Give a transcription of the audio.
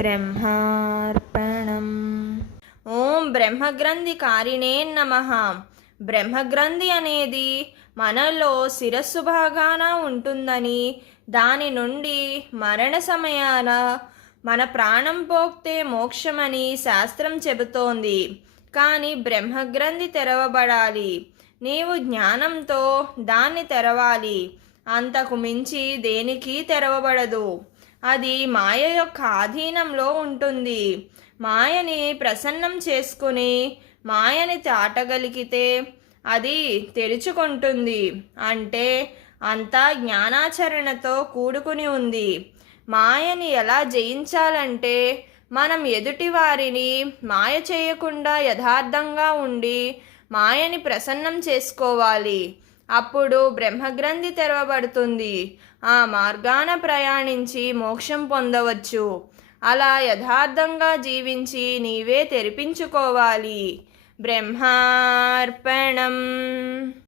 బ్రహ్మార్పణం. ఓం బ్రహ్మగ్రంథికారిణే నమః. బ్రహ్మగ్రంథి అనేది మనలో శిరస్సు భాగాన ఉంటుందని, దాని నుండి మరణ సమయాన మన ప్రాణం పోక్తే మోక్షమని శాస్త్రం చెబుతోంది. కానీ బ్రహ్మగ్రంథి తెరవబడాలి. నీవు జ్ఞానంతో దాన్ని తెరవాలి. అంతకు మించి దేనికి తెరవబడదు. అది మాయ యొక్క ఆధీనంలో ఉంటుంది. మాయని ప్రసన్నం చేసుకుని మాయని దాటగలిగితే అది తెరుచుకుంటుంది. అంటే అంతా జ్ఞానాచరణతో కూడుకుని ఉంది. మాయని ఎలా జయించాలంటే మనం ఎదుటివారిని మాయ చేయకుండా యథార్థంగా ఉండి మాయని ప్రసన్నం చేసుకోవాలి. అప్పుడు బ్రహ్మగ్రంథి తెరవబడుతుంది. ఆ మార్గాన ప్రయాణించి మోక్షం పొందవచ్చు. అలా యథార్థంగా జీవించి నీవే తెరిపించుకోవాలి. బ్రహ్మార్పణం.